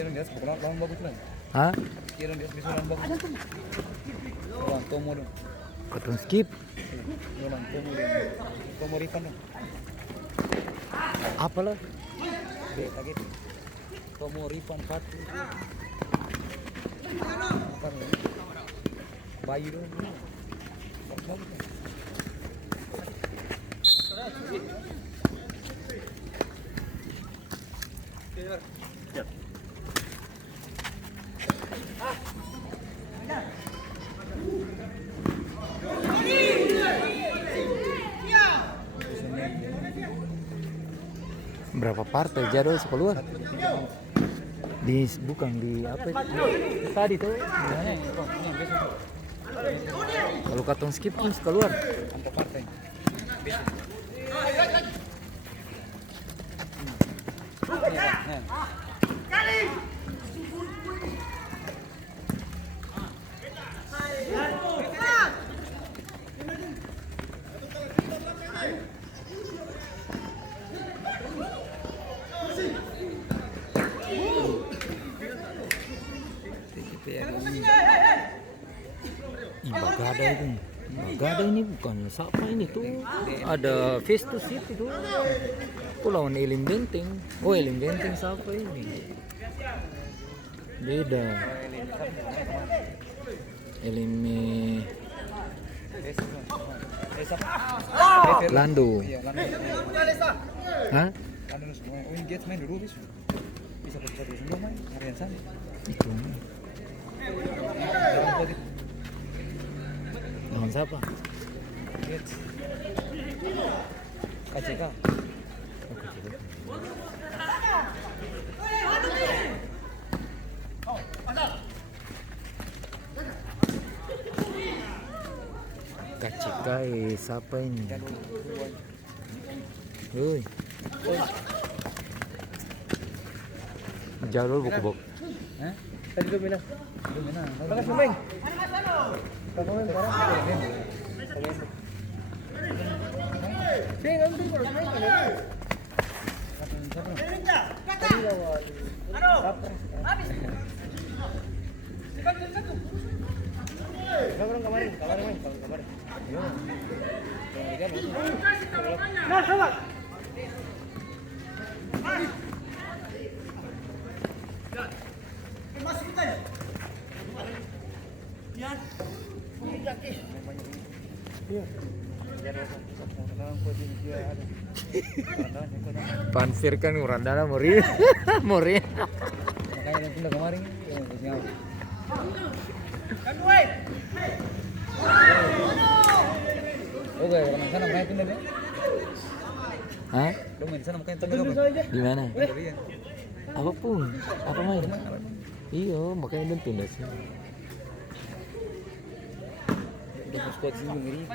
Kira dia lawan bagus lah. Hah? Kira dia bisa lawan bagus. Lawan Tomo dong. Cotton skip. Lawan Tomo dong. Tomo Rifan dong. Apa lah? Kaget. Tomo Rifan Fatu. Bukan. Bayu dong. Bagus. Berapa partai jadwal keluar? Di bukan di apa itu? Tadi tuh gimana? Kalau Cotton skip kan keluar. Antar partai. Bagada itu. Bagada ini bukan siapa ini tuh? Ada Festus itu. Tuh lawan Elim Benteng. Oh Elim Benteng siapa ini? Beda. Elim Lando. Hah? Lando semua. Oh ini Gates main dulu bisa. Bisa bersatu semua main. Harian sana. Itu. Lawan siapa? Gates. KCK. Kacikai siapa ini? Woi. Jalur buku-buku. Hah? Tadi lu bilang. Bagas Meng. Kamu parah. Kemarin. Nah, sama. Masuk kita ya. Iya. Pansir kan urandana mori. Mori. Makanya yang pindah kemarin Oke, orang sana makanya pindah deh. Hah? Lu main sana makanya pindah. Di mana? Apapun. Apa main? Iya, makanya dia pindah sih. Udah squad sini ngeri.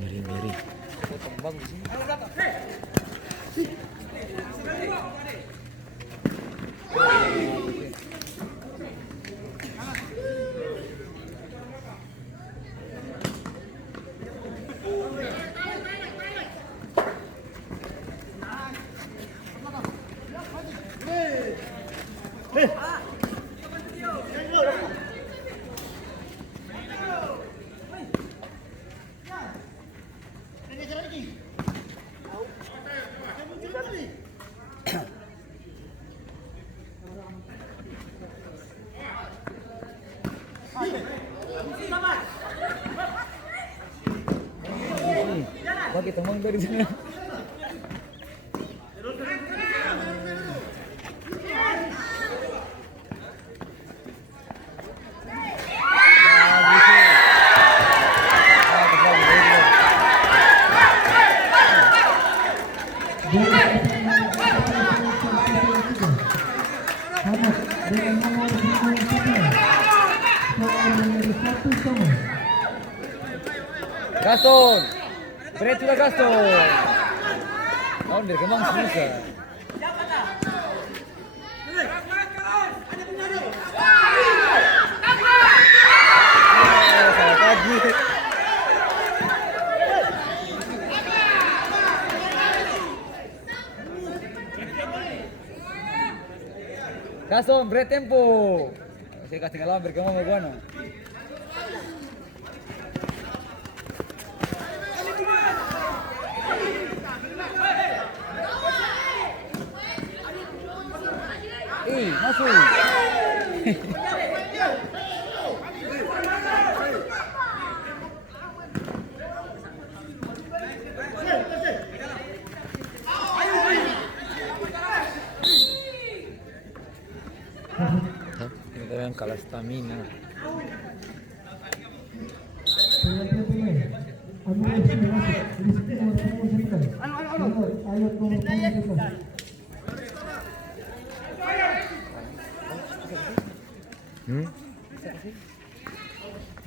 Ngeri. Tembang di sini. Bagi teman dari sana. Gaston, berat juga Gaston. Tahun dari kemang susah. Salah lagi. Langsung break tempo. Saya kasih ngalaman berkembang sama gua. Masuk. Kita yang kalah stamina.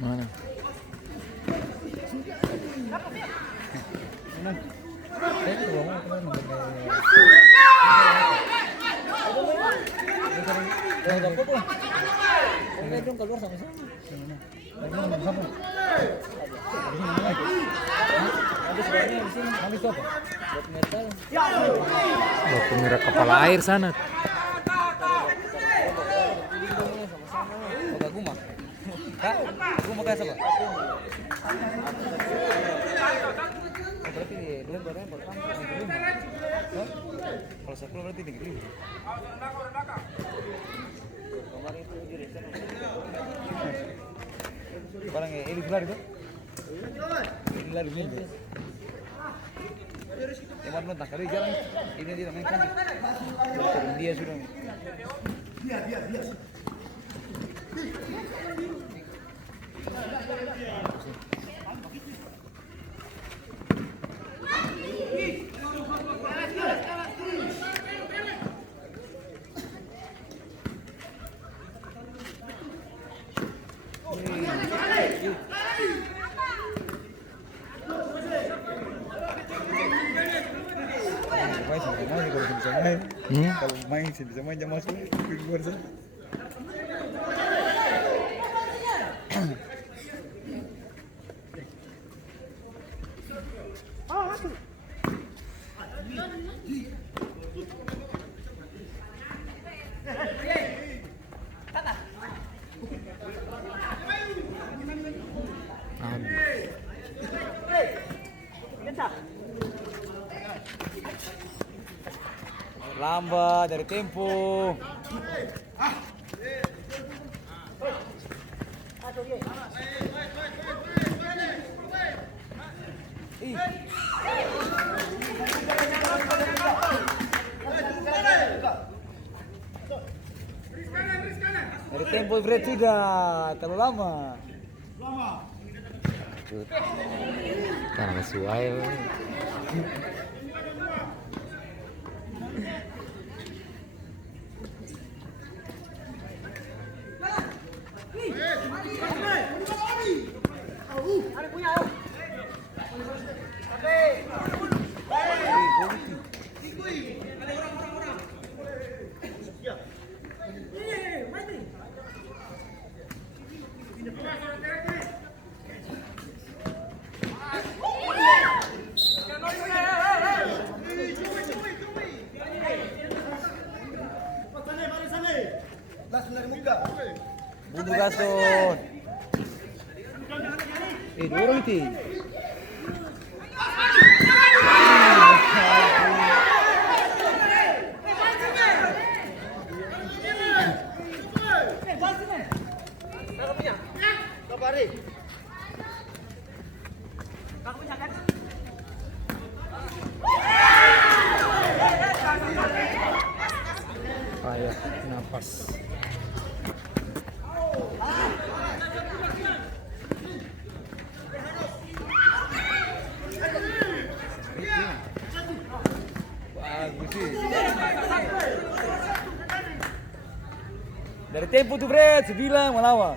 Mana? Keluar sama-sama. Habis apa? Buat metal. Buat pemirsa kepala air sana. Oke, guma. Kak, guma kayak apa? Berarti dulu barang pertama di rumah. Kalau 10 berarti di rumah. Kemarin itu di restoran. Barang ini keluar itu? Ini lari minggu. Yang mana tak kali jalan ini dia main kan. Dia sudah. Dia. Kalau main sih bisa main jam masuk di luar sana. Lambat dari tempo. Dari tempo berat tidak terlalu lama. Karena sesuai. Bubu Gaston. Dua orang itu. Payah napas. Bagus sih. Dari tempo tuh Bret, 9 melawan.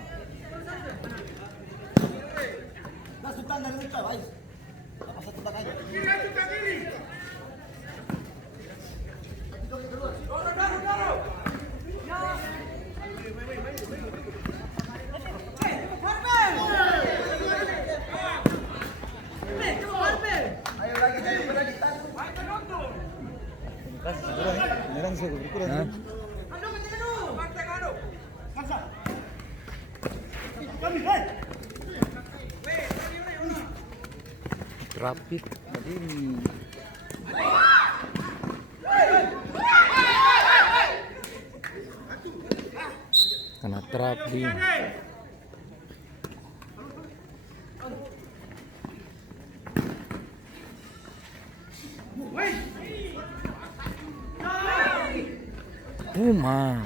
Menyerang sih, berkurang. Rapid. Berdiri. Kena trap di. Uma.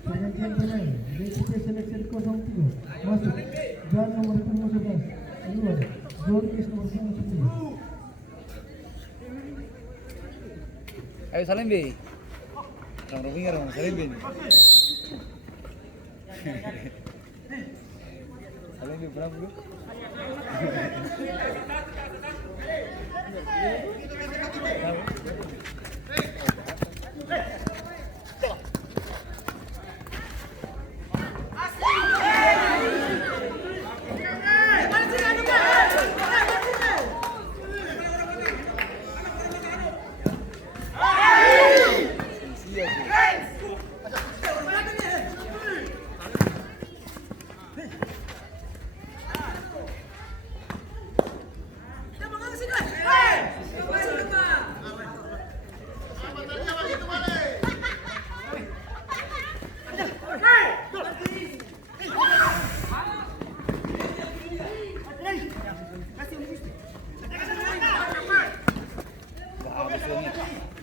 Pergantian pemain, DCP seleksi 03 masuk dan nomor 11 keluar Jorkis nomor 10. Ayo salim be. Orang winger orang salim be. Salim be berapa bro?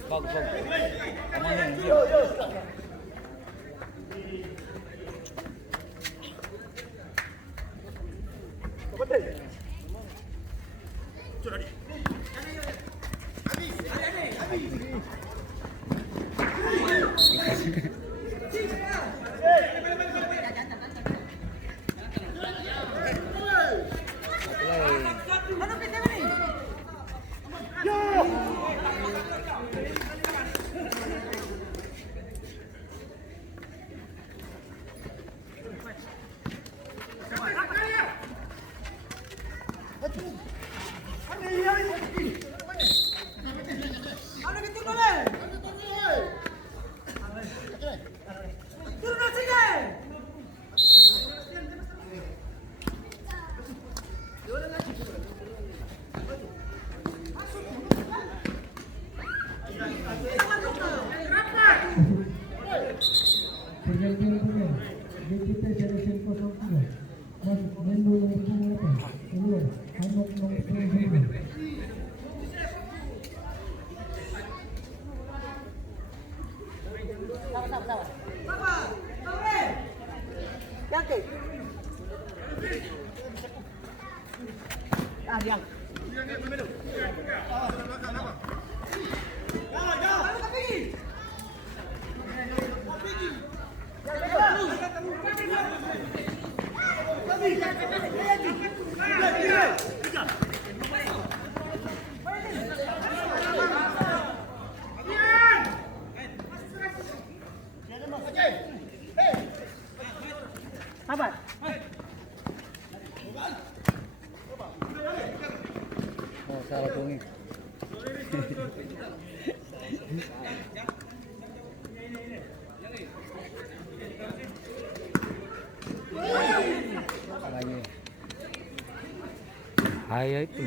Bagus bagus. Aman ya. Pergantian pemain, DCP seleksi 03 masuk Mendo nomor 8 keluar Hanok nomor 10. Oh salah tungi. Salahnya. Bahaya itu.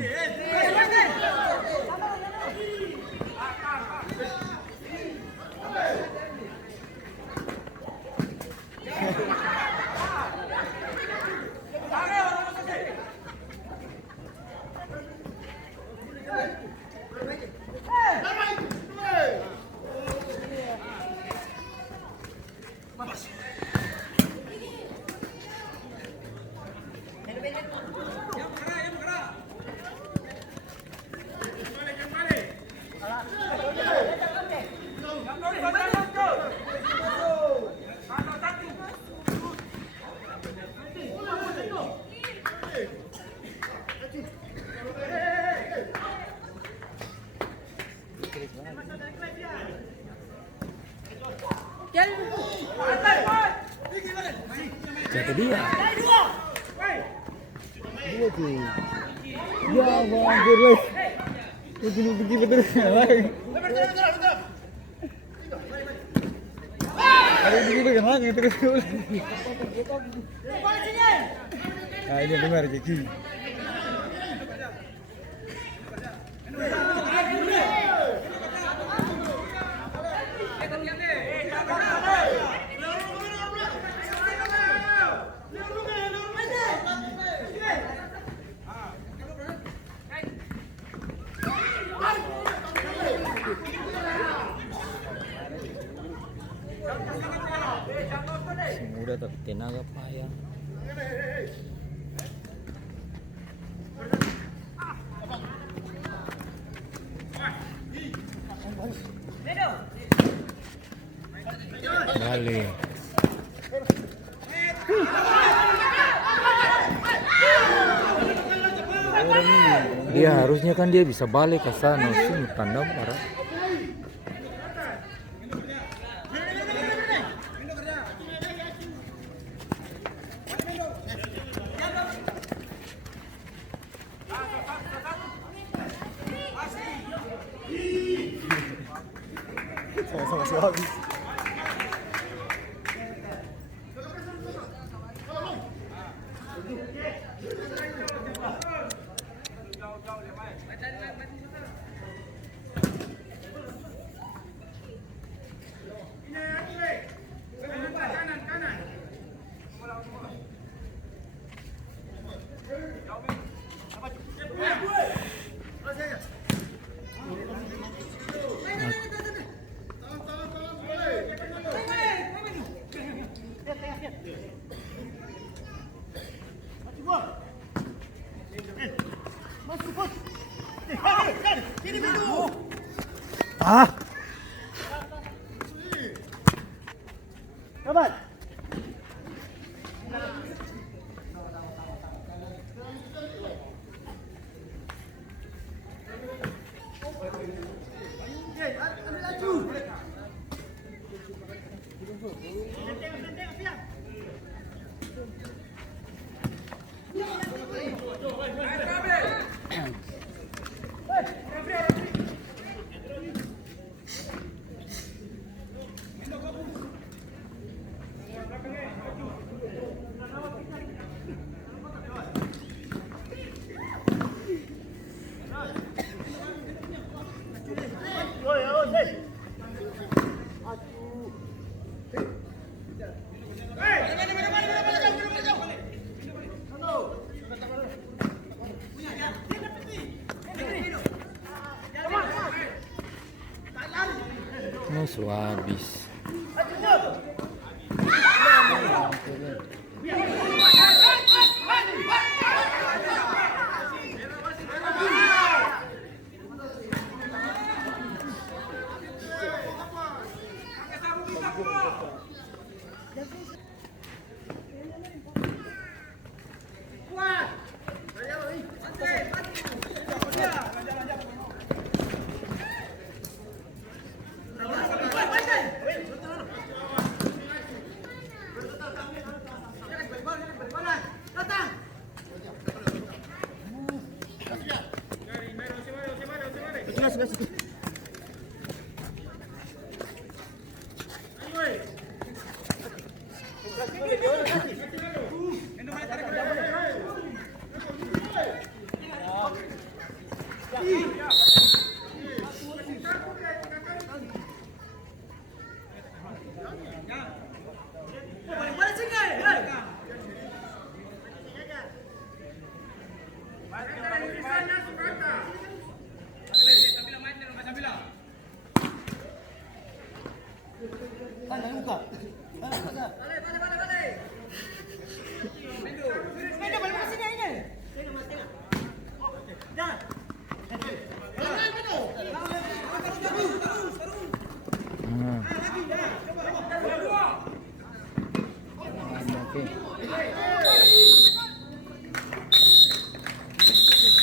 Jatuh dia. Dua tuh. Ya anjir lu. Begini betul. Ini pegang lagi terus. Nah, ini benar Kiki. Muda tapi tenaga payah. Balik. Dia harusnya kan dia bisa balik ke sana sih tanda marah. Sama-sama habis. Ah, Kapan? ini sudah habis. Oke.